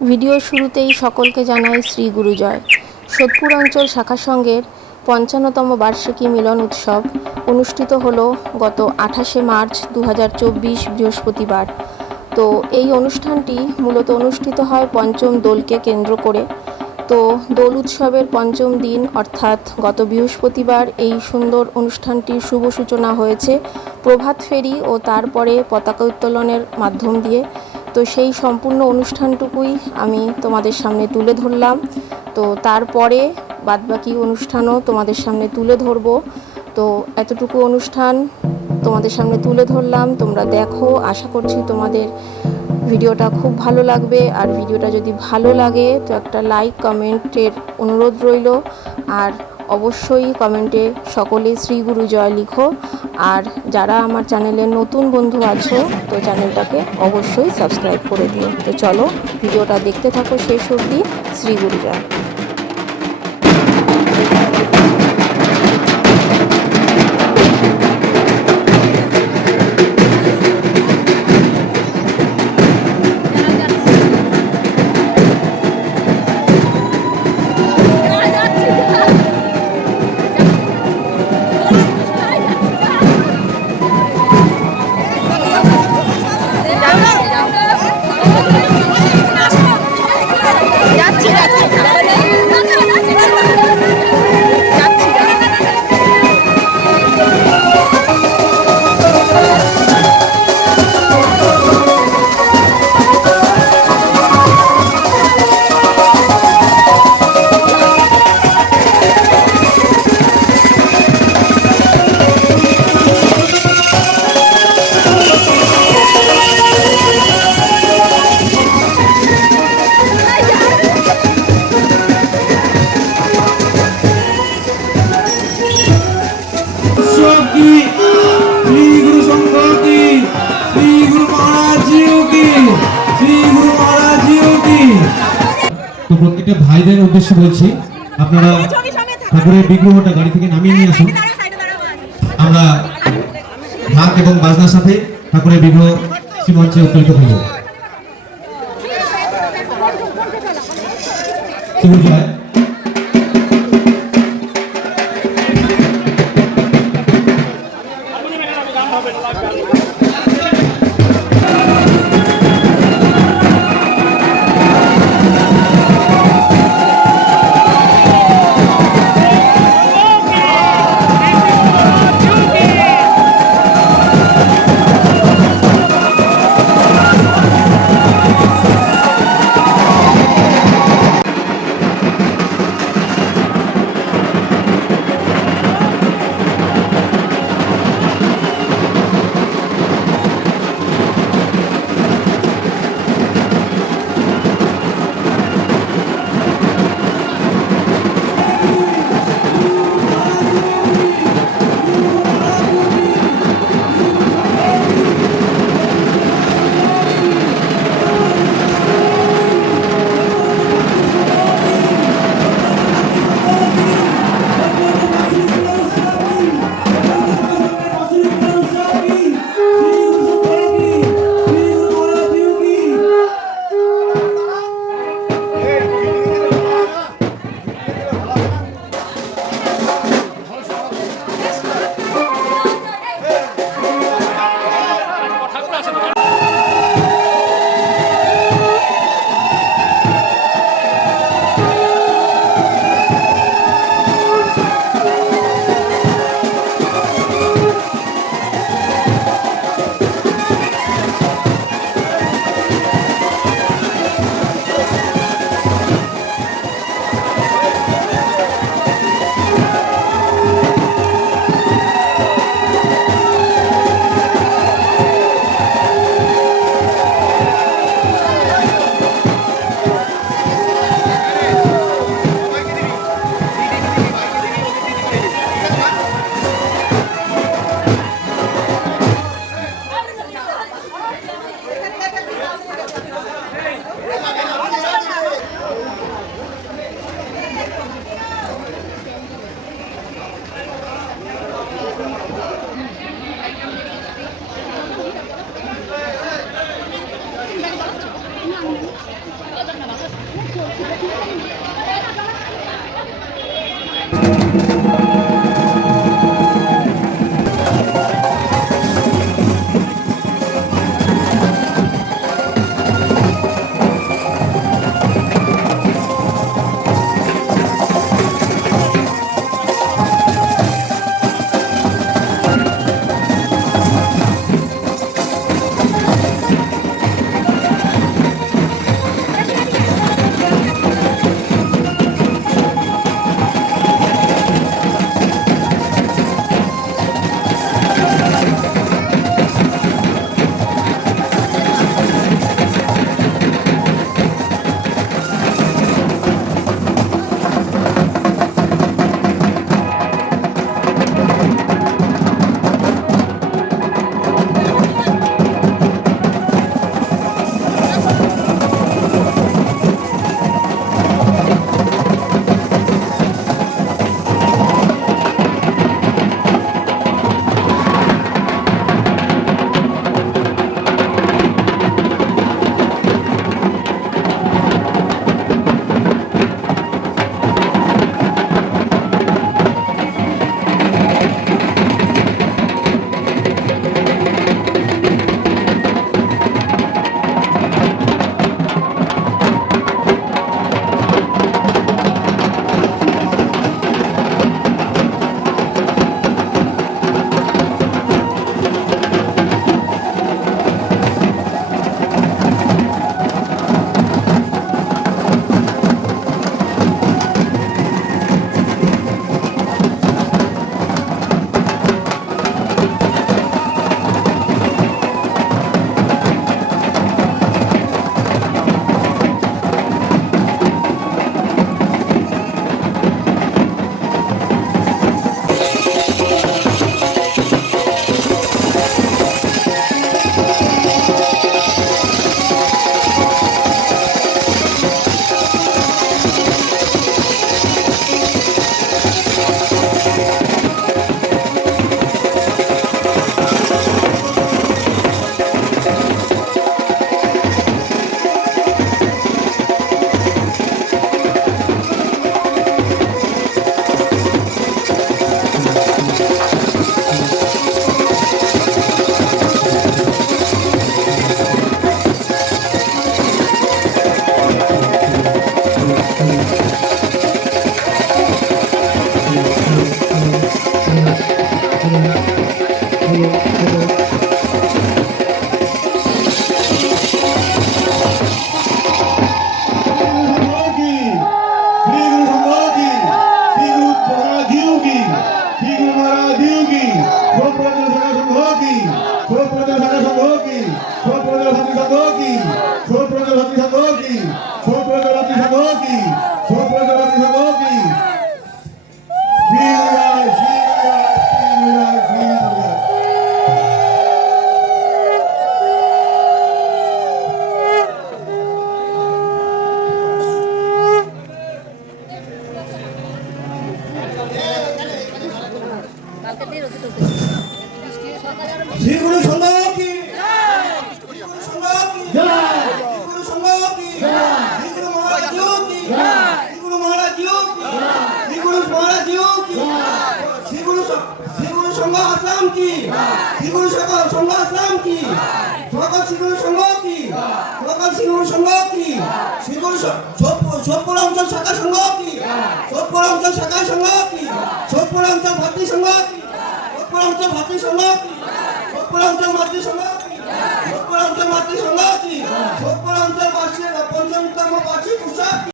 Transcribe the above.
ভিডিওর শুরুতেই সকলকে জানাই শ্রী গুরুজয়। সোদপুর অঞ্চল শাখা সংঘের ৫৫তম বার্ষিকী মিলন উৎসব অনুষ্ঠিত হলো গত ২৮শে মার্চ ২০২৪ বৃহস্পতিবার। তো এই অনুষ্ঠানটি মূলত অনুষ্ঠিত হয় পঞ্চম দোলকে কেন্দ্র করে। তো দোল উৎসবের পঞ্চম দিন অর্থাৎ গত বৃহস্পতিবার এই সুন্দর অনুষ্ঠানটির শুভ সূচনা হয়েছে প্রভাত ফেরি ও তারপরে পতাকা উত্তোলনের মাধ্যম দিয়ে। তো সেই সম্পূর্ণ অনুষ্ঠানটুকুই আমি তোমাদের সামনে তুলে ধরলাম। তো তারপরে বাদবাকি অনুষ্ঠানও তোমাদের সামনে তুলে ধরবো। তো এতটুকু অনুষ্ঠান তোমাদের সামনে তুলে ধরলাম, তোমরা দেখো। আশা করছি তোমাদের ভিডিওটা খুব ভালো লাগবে। আর ভিডিওটা যদি ভালো লাগে তো একটা লাইক কমেন্টের অনুরোধ রইল। আর অবশ্যই কমেন্টে সকলে শ্রী গুরু জয় লিখো। আর যারা আমার চ্যানেলের নতুন বন্ধু আছো তো চ্যানেলটাকে অবশ্যই সাবস্ক্রাইব করে দিও। তো চলো ভিডিওটা দেখতে থাকো শেষ অবধি। শ্রী গুরু জয়। তো প্রত্যেকটা ভাইদের উদ্দেশ্যে বলছি, আপনারা ঠাকুরের বিগ্রহটা গাড়ি থেকে নামিয়ে নিয়ে আসুন। আমরা ঢাক এবং বাজনার সাথে ঠাকুরের বিগ্রহ শ্রীমঞ্চে উত্তোলিত করব। শ্রীগুরু সংঘ কি শ্রীগুরু সংঘ কি জয় শ্রীগুরু সংঘ কি জয় শ্রীগুরু মহারাজ কি জয় শ্রীগুরু মহারাজ কি জয় শ্রীগুরু মহারাজ কি জয় শ্রীগুরু সংঘ আসলাম কি শ্রীগুরু সংঘ আসলাম কি সকল শ্রীগুরু সংঘ কি সকল শ্রীগুরু সংঘ কি শ্রীগুরু সোদপুর অঞ্চল শাখা সংঘ কি সোদপুর অঞ্চল শাখা সংঘ কি সোদপুর অঞ্চল ভাতৃ সংঘ কি সোদপুর অঞ্চল ভাতৃ সংঘ কি সোদপুর অঞ্চল ভাতৃ সংঘ কি সোদপুর অঞ্চল ভাতৃ সংঘ কি সোদপুর অঞ্চল বার্ষিক ৫৫তম বার্ষিক উৎসব